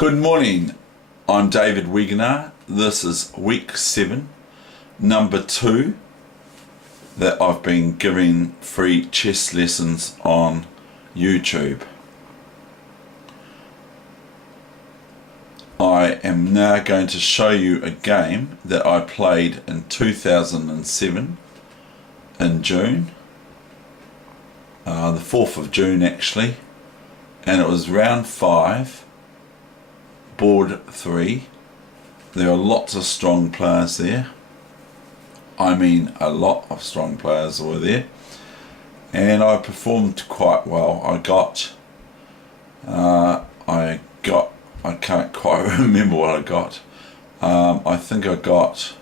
Good morning, I'm David Weegenaar. This is week 7, number 2 that I've been giving free chess lessons on YouTube. I am now going to show you a game that I played in 2007 in June, the 4th of June actually, and it was round 5. Board 3. There are lots of strong players there. I mean a lot of strong players were there, and I performed quite well. I can't quite remember what I got. I think I got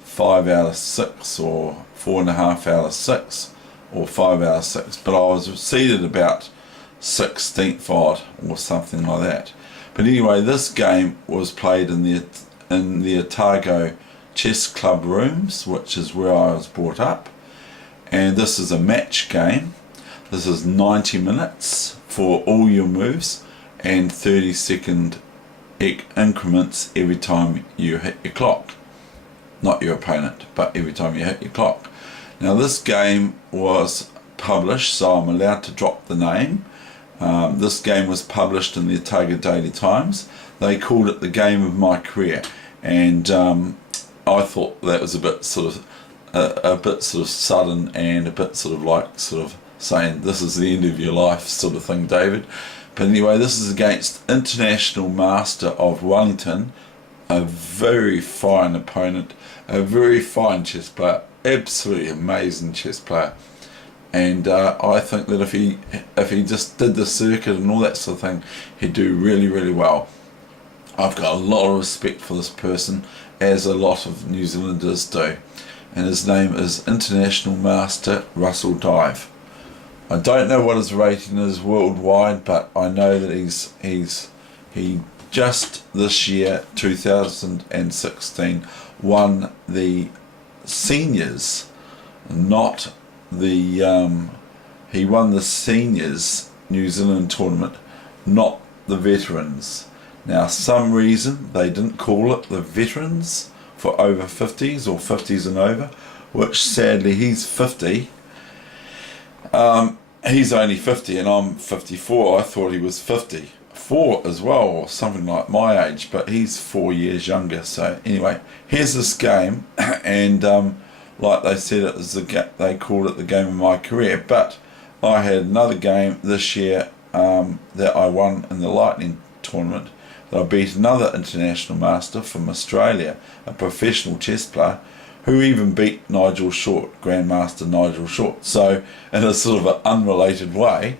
5 out of 6 or 4.5 out of 6 or 5 out of 6, but I was seeded about 16th odd or something like that. But anyway, this game was played in the Otago Chess Club rooms, which is where I was brought up. And this is a match game. This is 90 minutes for all your moves and 30-second increments every time you hit your clock. Not your opponent, but every time you hit your clock. Now this game was published, so I'm allowed to drop the name. This game was published in the Otago Daily Times. They called it the game of my career, and I thought that was a bit sort of sudden, and a bit sort of saying this is the end of your life sort of thing, David. But anyway, this is against International Master of Wellington, a very fine opponent, a very fine chess player, absolutely amazing chess player. And I think that if he just did the circuit and all that sort of thing, he'd do really, really well. I've got a lot of respect for this person, as a lot of New Zealanders do. And his name is International Master Russell Dive. I don't know what his rating is worldwide, but I know that he just this year, 2016, won the seniors, not the he won the seniors New Zealand tournament, not the veterans. Now, some reason they didn't call it the veterans for over 50s or 50s and over, which sadly he's 50. He's only 50 and I'm 54. I thought he was 54 as well, or something like my age, but he's 4 years younger. So anyway, here's this game, and like they said, it was they called it the game of my career. But I had another game this year that I won in the Lightning tournament. That I beat another international master from Australia, a professional chess player, who even beat Nigel Short, Grandmaster Nigel Short. So in a sort of an unrelated way,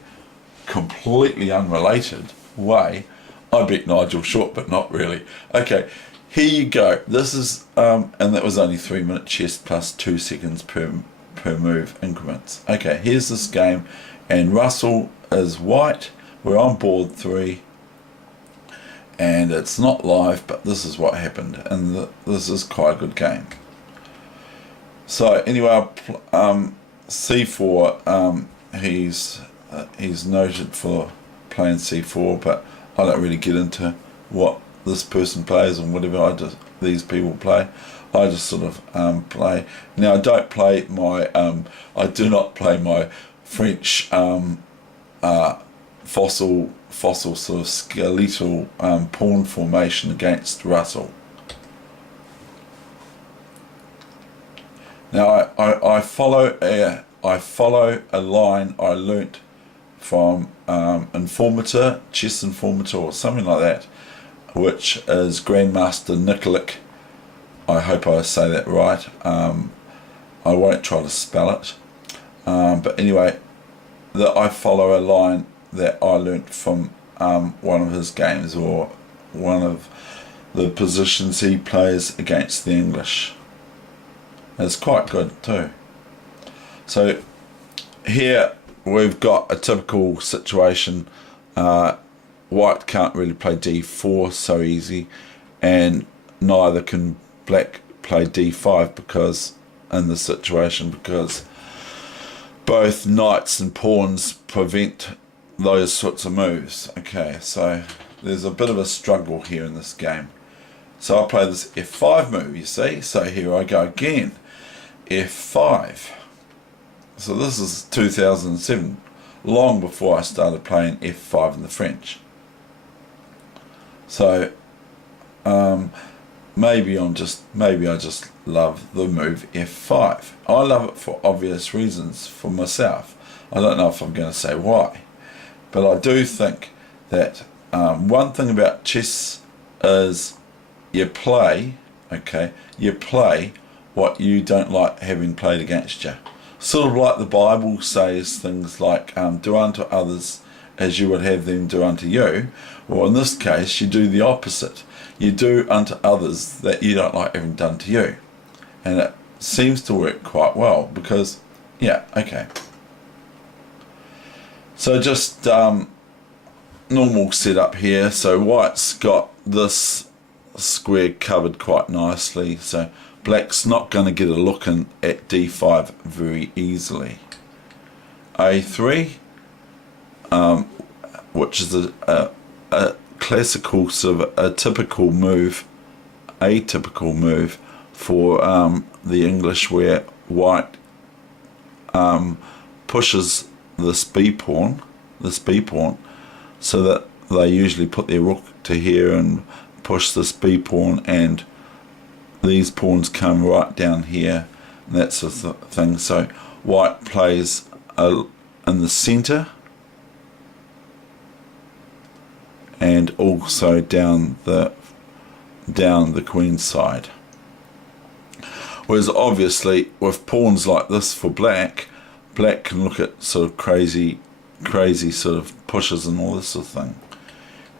completely unrelated way, I beat Nigel Short, but not really. Okay. Here you go. This is, and that was only 3-minute chess plus 2 seconds per move increments. Okay, here's this game, and Russell is white. We're on board 3, and it's not live, but this is what happened, and this is quite a good game. So anyway, C4. He's noted for playing C4, but I don't really get into what this person plays and whatever these people play. I just sort of play. Now I don't play my I do not play my French fossil sort of skeletal pawn formation against Russell. Now I follow a line I learnt from Informator, Chess Informator, or something like that, which is Grandmaster Nikolic. I hope I say that right. I won't try to spell it. But anyway, I follow a line that I learnt from one of his games, or one of the positions he plays against the English. It's quite good too. So here we've got a typical situation. White can't really play d4 so easy, and neither can black play d5 because in this situation, because both knights and pawns prevent those sorts of moves. Okay, so there's a bit of a struggle here in this game. So I play this f5 move, you see. So here I go again, f5. So this is 2007, long before I started playing f5 in the French. So maybe I just love the move f5. I love it for obvious reasons for myself. I don't know if I'm going to say why, but I do think that one thing about chess is you play what you don't like having played against you. Sort of like the Bible says things like do unto others as you would have them do unto you. Well, in this case, you do the opposite. You do unto others that you don't like having done to you. And it seems to work quite well because, yeah, okay. So just normal setup here. So white's got this square covered quite nicely. So black's not going to get a look in at d5 very easily. a3, which is a classical sort of atypical move for the English, where white pushes this b pawn, so that they usually put their rook to here and push this b pawn, and these pawns come right down here, and that sort of thing. So white plays in the center and also down the queen's side. Whereas obviously with pawns like this for black can look at sort of crazy sort of pushes and all this sort of thing.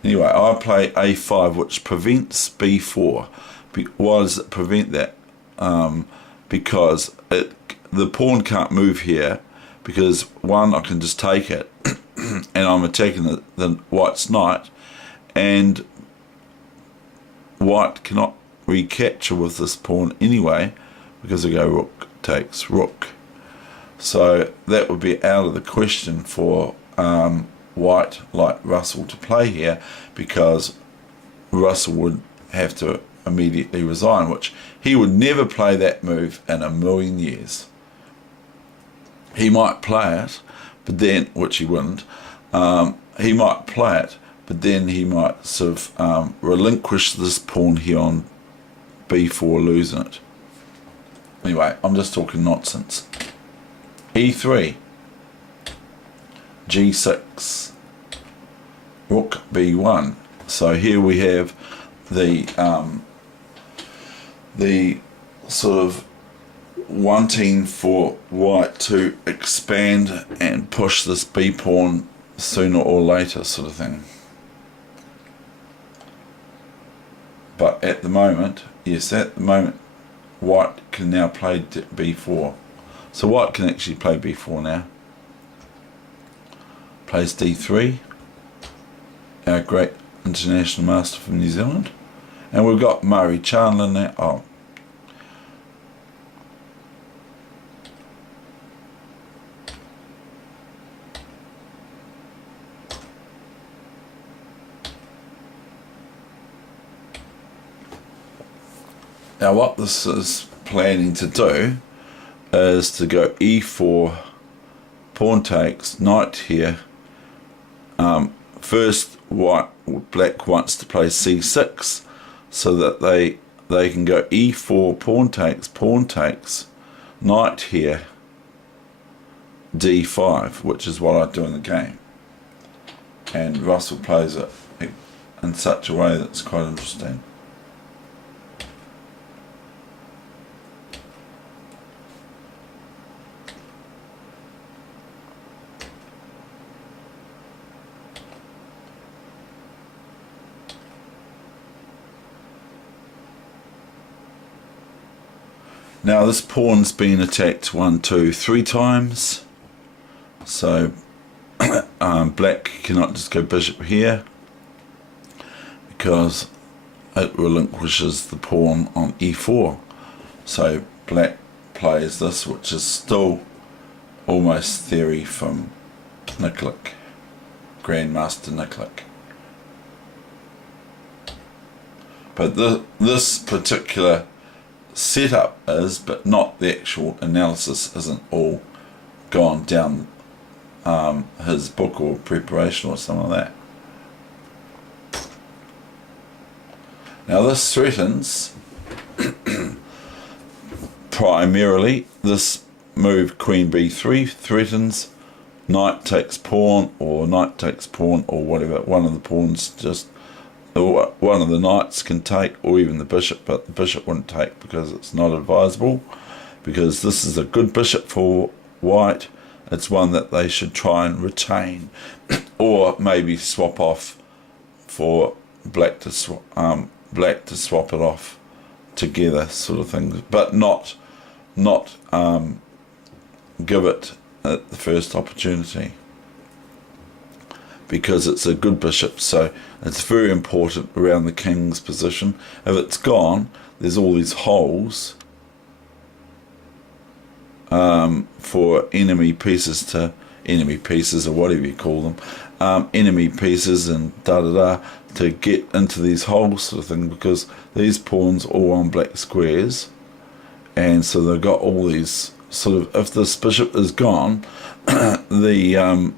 Anyway, I play a5, which prevents b4. Why does it prevent that? Because the pawn can't move here, because one, I can just take it and I'm attacking the white's knight, and white cannot recapture with this pawn anyway, because I go rook takes rook. So that would be out of the question for white like Russell to play here, because Russell would have to immediately resign, which he would never play that move in a million years. He might play it, but then, which he wouldn't, he might play it, but then he might sort of relinquish this pawn here on b4, losing it. Anyway, I'm just talking nonsense. e3, g6, rook b1. So here we have the sort of wanting for white to expand and push this b pawn sooner or later, sort of thing. But at the moment, yes, white can now play b4. So white can actually play b4 now. Plays d3, our great international master from New Zealand. And we've got Murray Chandler now. Oh. Now what this is planning to do is to go e4, pawn takes, knight here. First black wants to play c6, so that they can go e4, pawn takes, knight here, d5, which is what I do in the game. And Russell plays it in such a way that's quite interesting. Now this pawn's been attacked 1, 2, 3 times, so black cannot just go bishop here, because it relinquishes the pawn on e4. So black plays this, which is still almost theory from Nikolic, Grandmaster Nikolic. But this particular setup is, but not the actual analysis isn't all gone down his book or preparation or something like that. Now this threatens primarily, this move queen b3 threatens knight takes pawn or knight takes pawn or whatever. One of the pawns just, one of the knights can take, or even the bishop, but the bishop wouldn't take because it's not advisable, because this is a good bishop for white. It's one that they should try and retain or maybe swap off for black to swap it off together, sort of thing, but not give it at the first opportunity, because it's a good bishop. So it's very important around the king's position. If it's gone, there's all these holes for enemy pieces or whatever you call them, enemy pieces and to get into these holes, sort of thing, because these pawns all on black squares, and so they've got all these sort of, if this bishop is gone, the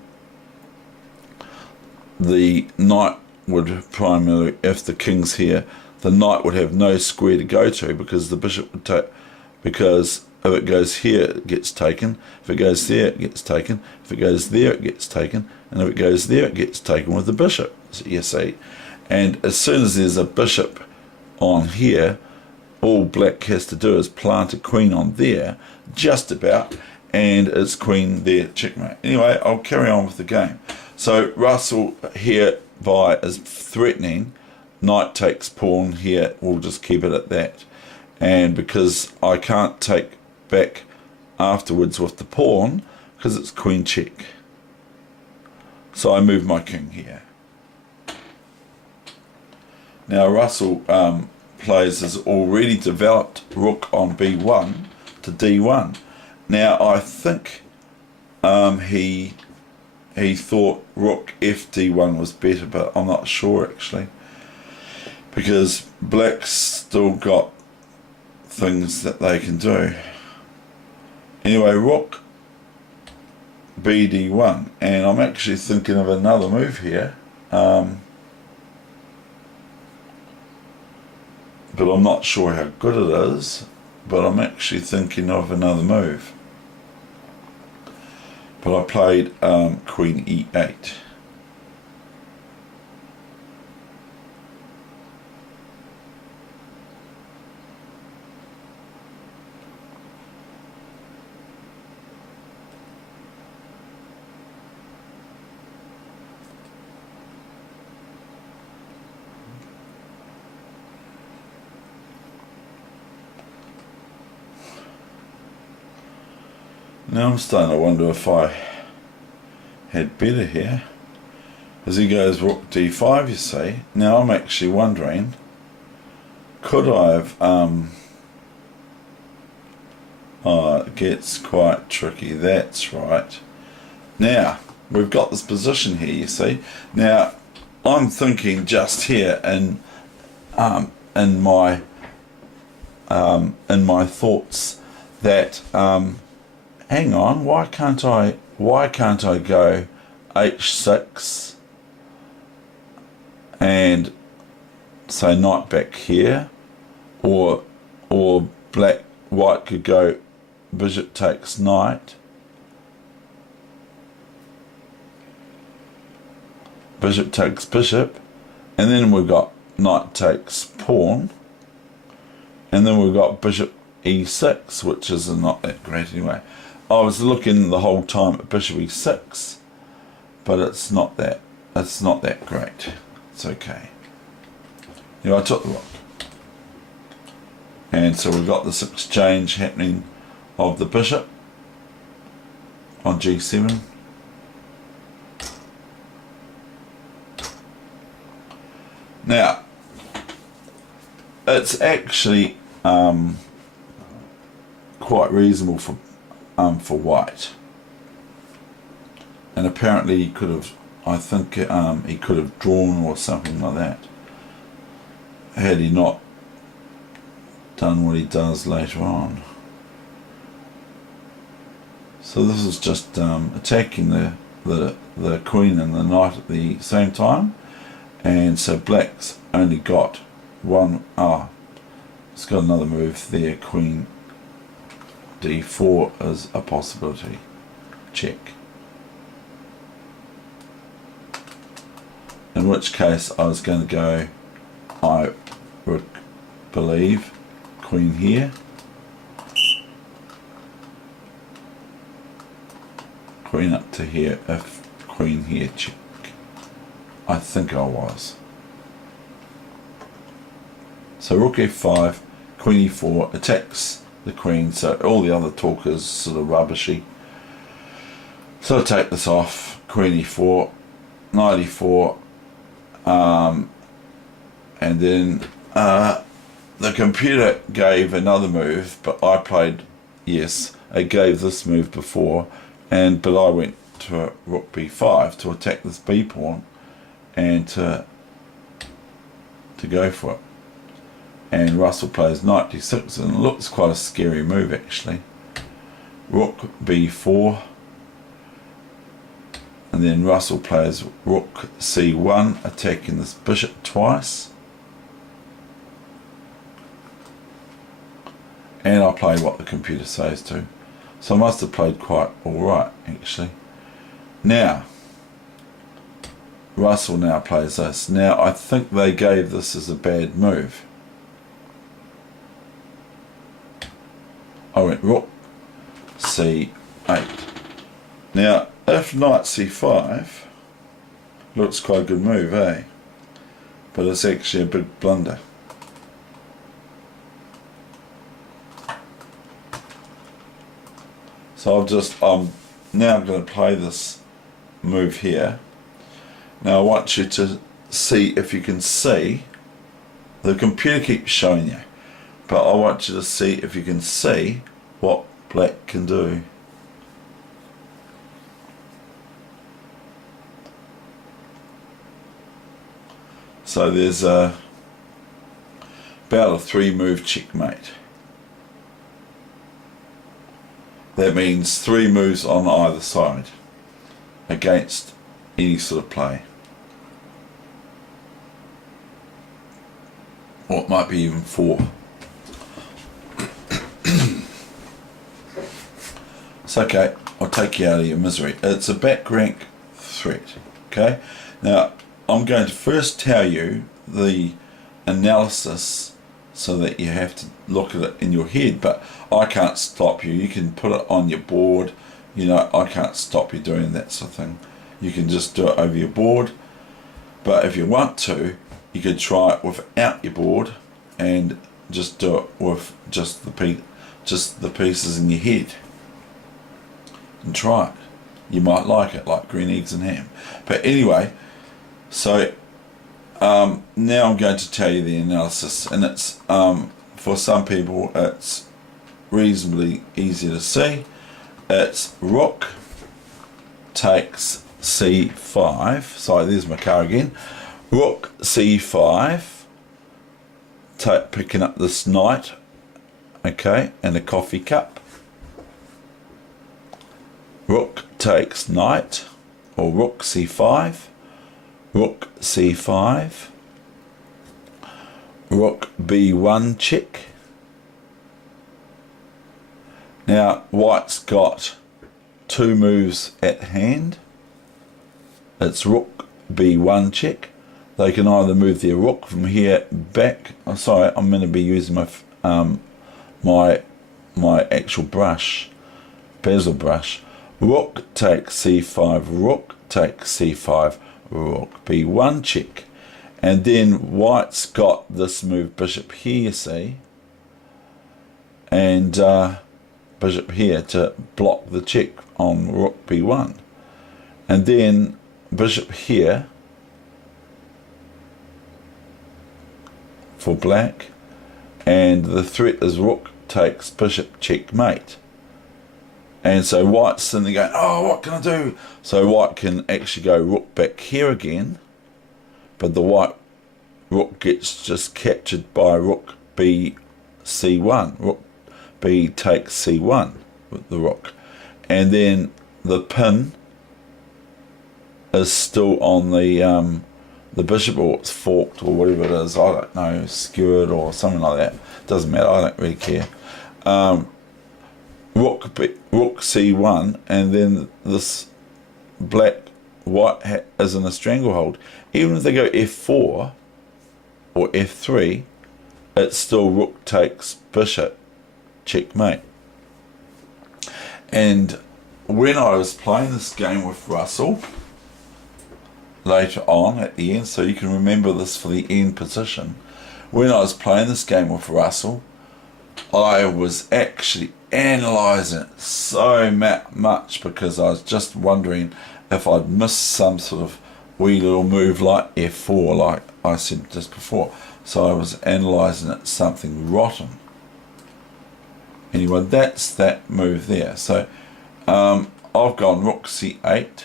knight would primarily, if the king's here, the knight would have no square to go to, because the bishop would take, because if it goes here it gets taken, if it goes there it gets taken, if it goes there it gets taken, and if it goes there it gets taken with the bishop, you see. And as soon as there's a bishop on here, all black has to do is plant a queen on there, just about, and it's queen there, checkmate. Anyway, I'll carry on with the game. So Russell hereby is threatening knight takes pawn here. We'll just keep it at that. And because I can't take back afterwards with the pawn, because it's queen check, so I move my king here. Now Russell plays has already developed rook on b1 to d1. Now I think he thought rook f d1 was better, but I'm not sure actually, because black's still got things that they can do. Anyway, rook b d1, and I'm actually thinking of another move here, but I'm not sure how good it is, but I'm actually thinking of another move. But I played queen e8. Now I'm starting to wonder if I had better here, as he goes rook d5, you see. Now I'm actually wondering, could I have, oh, it gets quite tricky, that's right. Now, we've got this position here, you see. Now, I'm thinking just here in my thoughts that, hang on, why can't I go h6 and say knight back here, or white could go bishop takes knight, bishop takes bishop, and then we've got knight takes pawn, and then we've got bishop e6, which is not that great anyway. I was looking the whole time at bishop e6, but it's not that great. It's okay. You know, I took the rook, and so we've got this exchange happening of the bishop on g7. Now, it's actually quite reasonable for white, and apparently he could have, I think he could have drawn or something like that. had he not done what he does later on. So this is just attacking the queen and the knight at the same time, and so black's only got one. It's got another move there. Queen d4 is a possibility. Check. In which case I was going to go, I would believe, queen here, queen up to here, if queen here, check. I think I was. So rook f5, queen e4 attacks the queen, so all the other talk is sort of rubbishy. So I take this off, queen e4, knight e4, and then the computer gave another move, but I played, yes, it gave this move before, but I went to rook b5 to attack this b pawn and to go for it. And Russell plays knight d6, and it looks quite a scary move actually. Rook b4, and then Russell plays rook c1, attacking this bishop twice. And I play what the computer says to. So I must have played quite alright actually. Now, Russell now plays this. Now I think they gave this as a bad move. I went rook c8. Now if knight c5 looks quite a good move, eh? But it's actually a big blunder. So now I'm going to play this move here. Now I want you to see if you can see. The computer keeps showing you, but I want you to see if you can see what black can do. So there's about a 3-move checkmate. That means 3 moves on either side against any sort of play. Or it might be even 4. It's okay, I'll take you out of your misery. It's a back rank threat. Okay? Now, I'm going to first tell you the analysis so that you have to look at it in your head, but I can't stop you. You can put it on your board, you know, I can't stop you doing that sort of thing. You can just do it over your board, but if you want to, you could try it without your board and just do it with just the pieces in your head and try it. You might like it, like green eggs and ham. But anyway, so now I'm going to tell you the analysis, and it's for some people it's reasonably easy to see. It's rook takes c5. Sorry, there's my car again. Rook c5, picking up this knight, okay, and a coffee cup. Rook takes knight, or rook c5. Rook c5, rook b1 check. Now white's got 2 moves at hand. It's rook b1 check. They can either move their rook from here back. Oh, sorry, I'm going to be using my my actual brush, bezel brush. Rook takes c5, rook takes c5, rook b1 check, and then white's got this move bishop here, you see, and bishop here to block the check on rook b1, and then bishop here for black, and the threat is rook takes bishop checkmate. And so white's sitting there going, oh, what can I do? So white can actually go rook back here again, but the white rook gets just captured by rook b c1. Rook b takes c1 with the rook, and then the pin is still on the bishop, or it's forked, or whatever it is, I don't know, skewered or something like that, doesn't matter, I don't really care. Rook c1, and then this white is in a stranglehold. Even if they go f4 or f3, it's still rook takes bishop, checkmate. And when I was playing this game with Russell later on at the end, so you can remember this for the end position, when I was playing this game with Russell, I was actually analysing it so much, because I was just wondering if I'd missed some sort of wee little move like f4, like I said just before. So I was analysing it, something rotten. Anyway, that's that move there. So I've gone rook c8.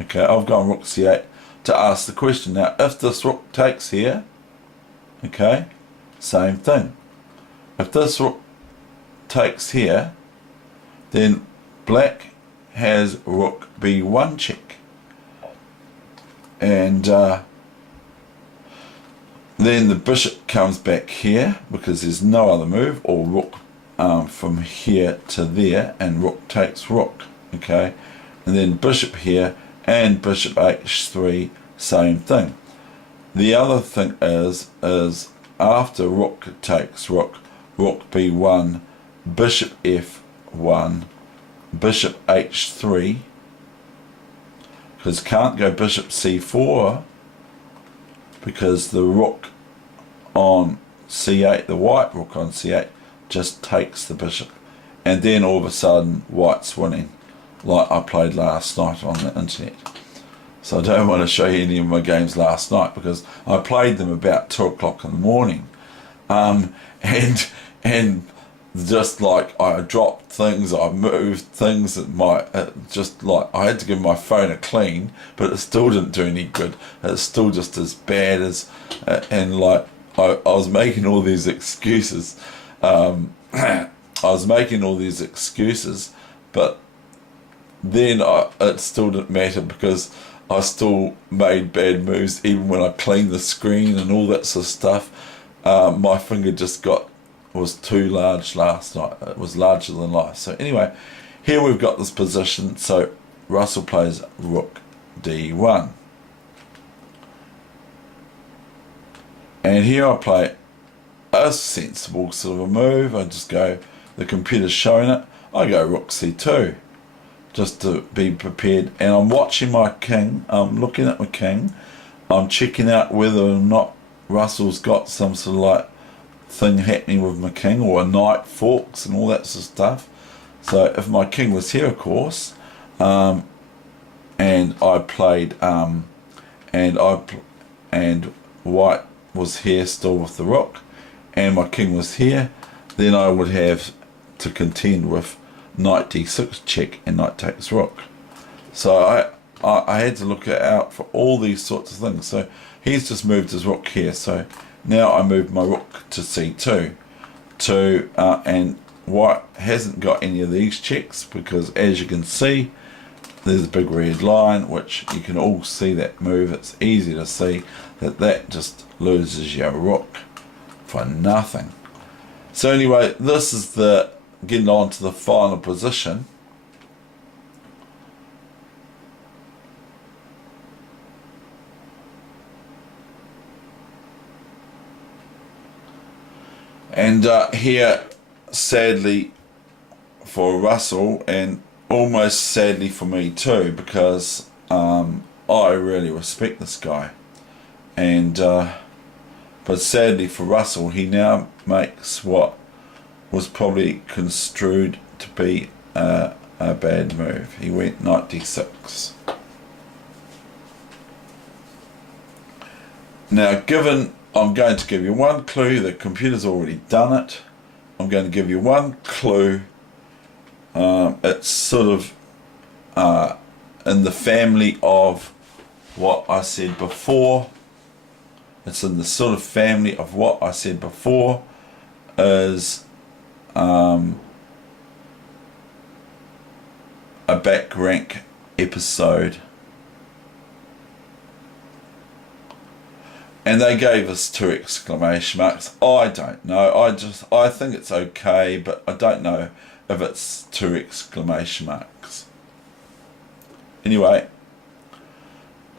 Okay, I've gone rook c8 to ask the question. Now, if this rook takes here, okay, same thing. If this rook takes here, then black has rook b1 check. And then the bishop comes back here, because there's no other move, or rook from here to there, and rook takes rook, okay? And then bishop here, and bishop h3, same thing. The other thing is after rook takes rook, rook b1, bishop f1, bishop h3, because can't go bishop c4, because the rook on c8, the white rook on c8, just takes the bishop, and then all of a sudden white's winning, like I played last night on the internet. So I don't want to show you any of my games last night, because I played them about 2 o'clock in the morning, and just like I dropped things, I moved things, that just like I had to give my phone a clean, but it still didn't do any good. It's still just as bad as, and like I was making all these excuses. I was making all these excuses, but then it still didn't matter, because I still made bad moves even when I cleaned the screen and all that sort of stuff. My finger just was too large last night. It was larger than life. So anyway, here we've got this position. So Russell plays rook d1. And here I play a sensible sort of a move. I just go, the computer's showing it, I go rook c2, just to be prepared. And I'm watching my king, I'm looking at my king, I'm checking out whether or not Russell's got some sort of like thing happening with my king, or a knight forks and all that sort of stuff. So if my king was here, of course, and I played and white was here still with the rook, and my king was here, then I would have to contend with knight d6 check and knight takes rook. So I had to look out for all these sorts of things. So he's just moved his rook here. So now I moved my rook to c2, and white hasn't got any of these checks, because as you can see, there's a big red line, which you can all see that move. It's easy to see that just loses your rook for nothing. So anyway, this is getting on to the final position. And here, sadly for Russell, and almost sadly for me too, because I really respect this guy, and but sadly for Russell, he now makes what was probably construed to be a bad move. He went knight d6. Now, given I'm going to give you one clue, the computer's already done it. I'm going to give you one clue. It's sort of in the family of what I said before. It's in the sort of family of what I said before, is a back rank episode. And they gave us 2 exclamation marks. I don't know. I think it's okay, but I don't know if it's 2 exclamation marks. Anyway,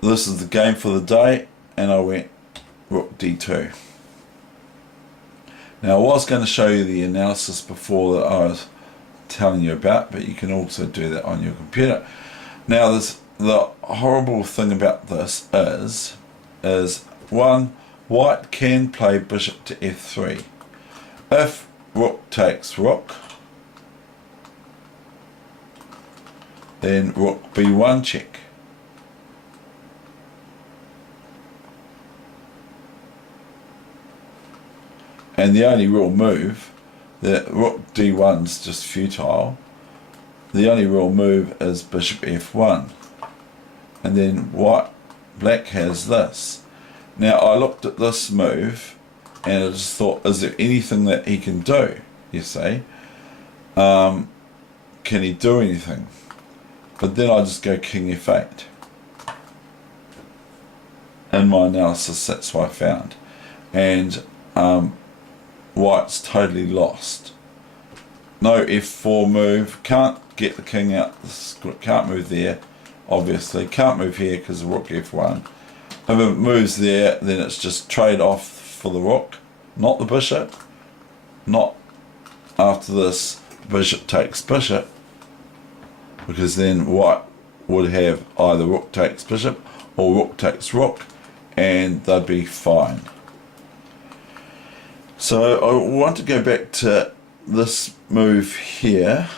this is the game for the day, and I went rook d2. Now I was going to show you the analysis before that I was telling you about, but you can also do that on your computer. Now the horrible thing about this is one, white can play bishop to f3. If rook takes rook, then rook b1 check. And the only real move, the rook d1's just futile. The only real move is bishop f1. And then black has this. Now I looked at this move and I just thought, is there anything that he can do, you see? Can he do anything? But then I just go king f8. In my analysis, that's what I found. And white's totally lost. No f4 move, can't get the king out, can't move there, obviously, can't move here because of rook f1. If it moves there, then it's just trade off for the rook, not the bishop. Not after this bishop takes bishop, because then white would have either rook takes bishop or rook takes rook, and they'd be fine. So I want to go back to this move here.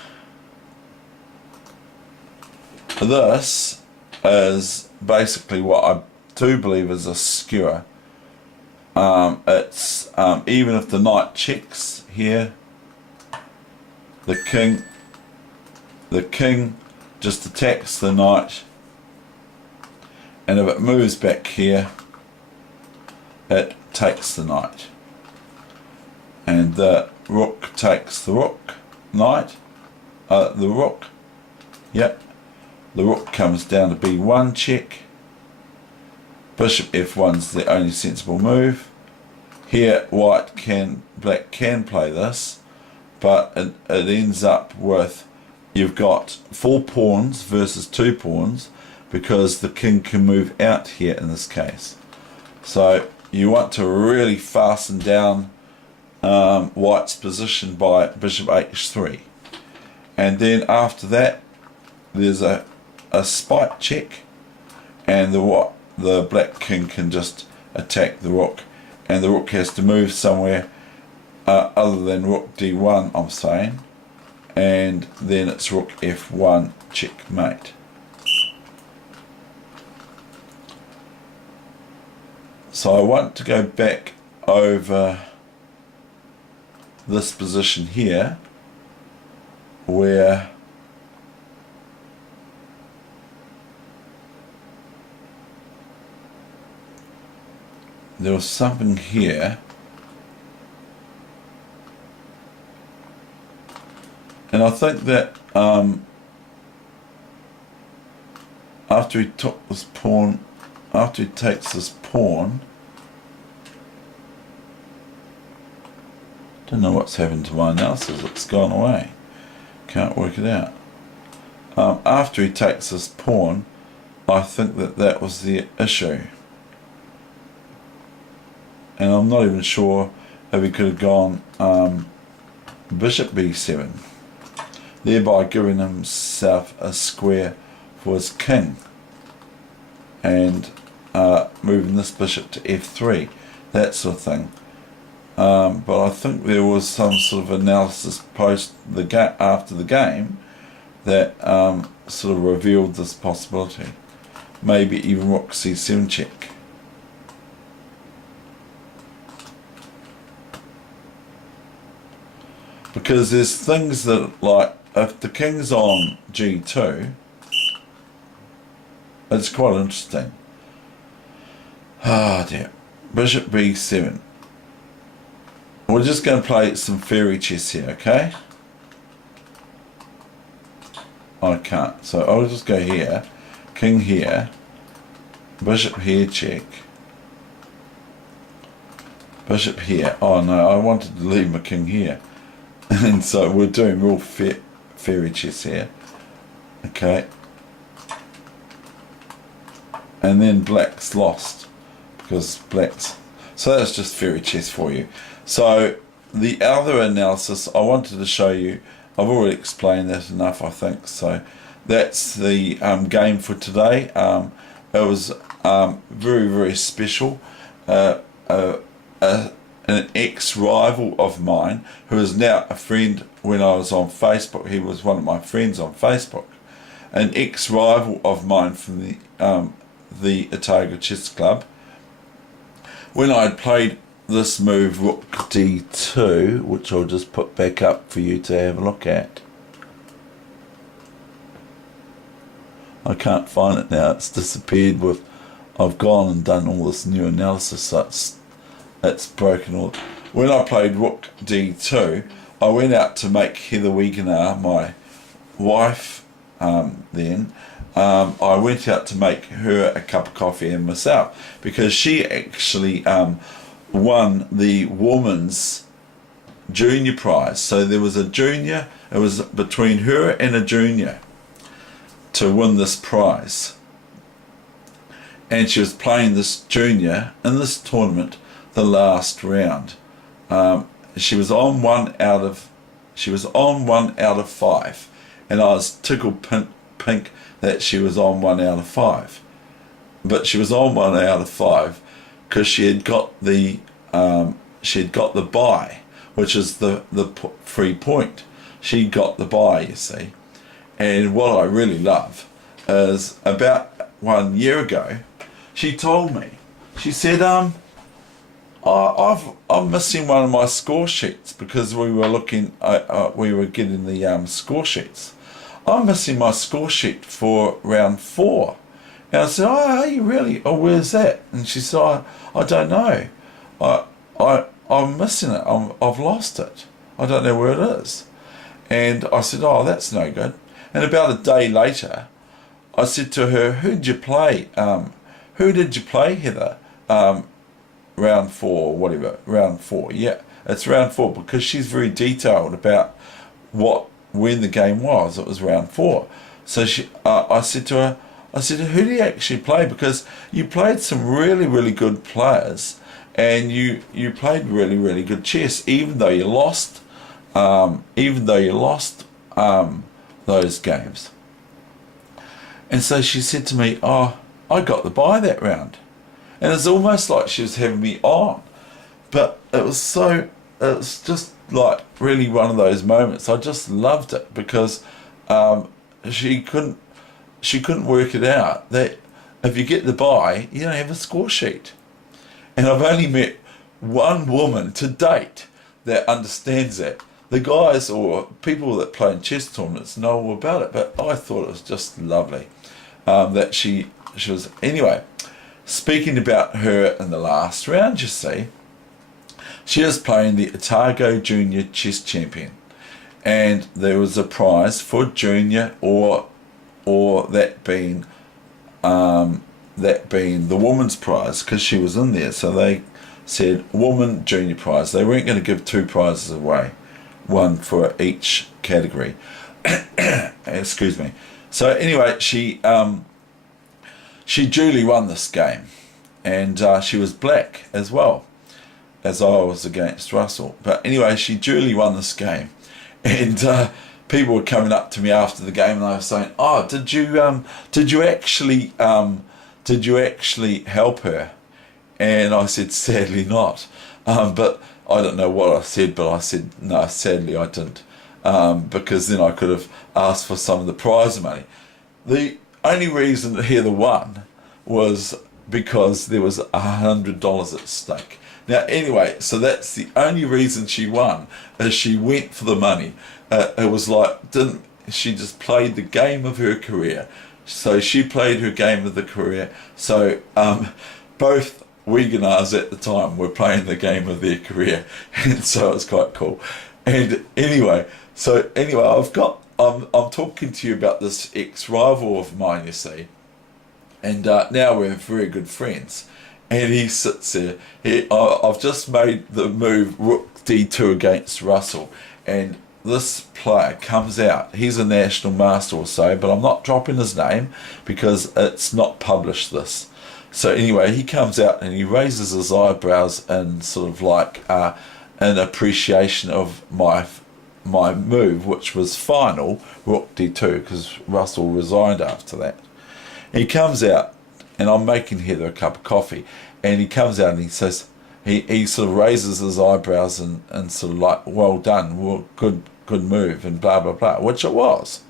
This is basically what I do believe is a skewer. It's even if the knight checks here, the king just attacks the knight, and if it moves back here, it takes the knight, and the rook takes the rook, the rook, yep, the rook comes down to b1 check. Bishop f1's the only sensible move. Here black can play this, but it ends up with, you've got 4 pawns versus 2 pawns, because the king can move out here in this case. So you want to really fasten down white's position by bishop h3. And then after that, there's a spite check, and the black king can just attack the rook, and the rook has to move somewhere other than rook d1, I'm saying, and then it's rook f1 checkmate. So I want to go back over this position here, where there was something here, and I think that after he took this pawn, after he takes this pawn, don't know what's happened to my analysis, it's gone away, can't work it out. After he takes this pawn, I think that was the issue. And I'm not even sure if he could have gone bishop b7, thereby giving himself a square for his king, and moving this bishop to f3, that sort of thing. But I think there was some sort of analysis after the game that sort of revealed this possibility. Maybe even rook c7 check. Because there's things that, like, if the king's on g2, it's quite interesting. Ah, dear. Bishop b7. We're just going to play some fairy chess here, okay? I can't. So I'll just go here. King here. Bishop here, check. Bishop here. Oh no, I wanted to leave my king here. And so we're doing real fairy chess here. Okay. And then black's lost. Because black's... So that's just fairy chess for you. So the other analysis I wanted to show you, I've already explained that enough, I think. So that's the game for today. It was very, very special. An ex-rival of mine, who is now a friend when I was on Facebook. He was one of my friends on Facebook. An ex-rival of mine from the Otago Chess Club. When I had played this move, Rook D2, which I'll just put back up for you to have a look at. I can't find it now, it's disappeared with, I've gone and done all this new analysis, so it's broken all. When I played Rook D2, I went out to make Heather Weegenaar, my wife then, I went out to make her a cup of coffee and myself, because she actually won the woman's junior prize. So there was a junior, it was between her and a junior to win this prize. And she was playing this junior in this tournament the last round. She was on 1 out of 5, and I was tickled pink that she was on 1 out of 5. But she was on 1 out of 5 because she had got the buy, which is the free point. She got the buy, you see. And what I really love is, about 1 year ago, she told me, she said, I'm missing one of my score sheets, because we were looking, we were getting the score sheets. I'm missing my score sheet for round 4. And I said, oh, are you really? Oh, where's that? And she said, I don't know. I'm missing it. I've lost it. I don't know where it is. And I said, oh, that's no good. And about a day later, I said to her, who did you play, Heather? Round 4 or whatever. Round 4, yeah. It's round 4, because she's very detailed about when the game was. It was round 4. So I said to her, who do you actually play? Because you played some really, really good players, and you played really, really good chess, even though you lost those games. And so she said to me, oh, I got the bye that round. And it's almost like she was having me on. But it was just like really one of those moments. I just loved it, because she couldn't work it out that if you get the bye, you don't have a score sheet. And I've only met one woman to date that understands that. The guys or people that play in chess tournaments know all about it, but I thought it was just lovely that she was. Anyway, speaking about her in the last round, you see, she is playing the Otago Junior Chess Champion, and there was a prize for junior or that being the woman's prize, because she was in there. So they said woman junior prize. They weren't going to give 2 prizes away, one for each category. Excuse me. So anyway, she duly won this game, and she was black as well, as I was against Russell. But anyway, she duly won this game, and people were coming up to me after the game, and they were saying, "Oh, did you actually help her?" And I said, "Sadly not." But I don't know what I said, but I said, "No, sadly I didn't," because then I could have asked for some of the prize money. The only reason that Heather won was because there was $100 at stake. Now, anyway, so that's the only reason she won, is she went for the money. It was like, she just played the game of her career. So she played her game of the career. So both Weegenaars at the time were playing the game of their career, and so it's quite cool. And anyway, I'm talking to you about this ex-rival of mine, you see, and now we're very good friends. And he sits there. I've just made the move Rook D2 against Russell, and this player comes out. He's a national master or so, but I'm not dropping his name because it's not published this. So anyway, he comes out and he raises his eyebrows and sort of like an appreciation of my move, which was final Rook D2, because Russell resigned after that. He comes out, and I'm making Heather a cup of coffee, and he comes out and he says, he sort of raises his eyebrows and sort of like, well done, well, good move, and blah blah blah, which it was.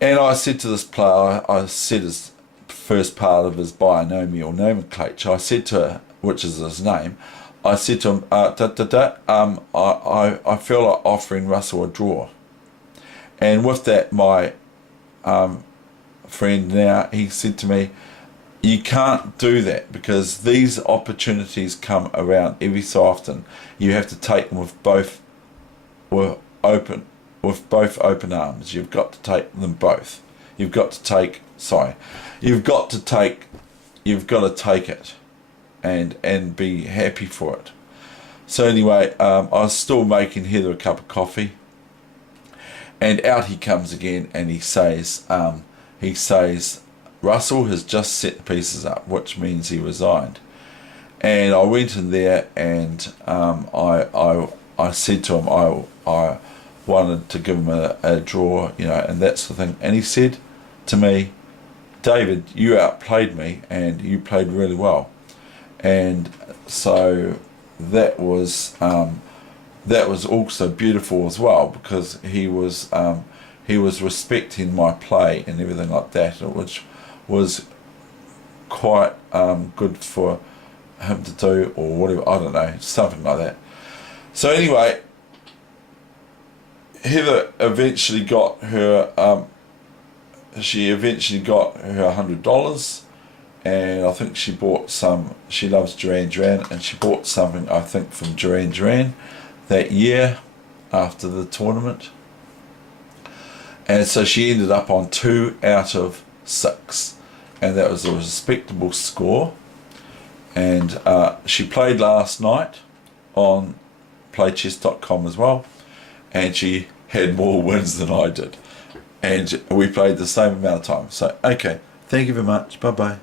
And I said to this player, I said his first part of his binomial nomenclature, I said to her, which is his name, I said to him, I feel like offering Russell a draw. And with that, my friend now, he said to me, you can't do that, because these opportunities come around every so often. You have to take them with both open arms. You've got to take them both. You've got to take it and be happy for it. So anyway, I was still making Heather a cup of coffee, and out he comes again, and he says Russell has just set the pieces up, which means he resigned. And I went in there, and I said to him I wanted to give him a draw, and that sort of thing. And he said to me, David, you outplayed me, and you played really well. And so that was also beautiful as well, because he was respecting my play and everything like that, which was quite good for him to do, or whatever, I don't know, something like that. So anyway, Heather eventually got her $100, and I think she bought some. She loves Duran Duran, and she bought something, I think, from Duran Duran that year after the tournament. And so she ended up on 2 out of 6, and that was a respectable score. And she played last night on playchess.com as well, and she had more wins than I did, and we played the same amount of time. So okay, thank you very much, bye bye.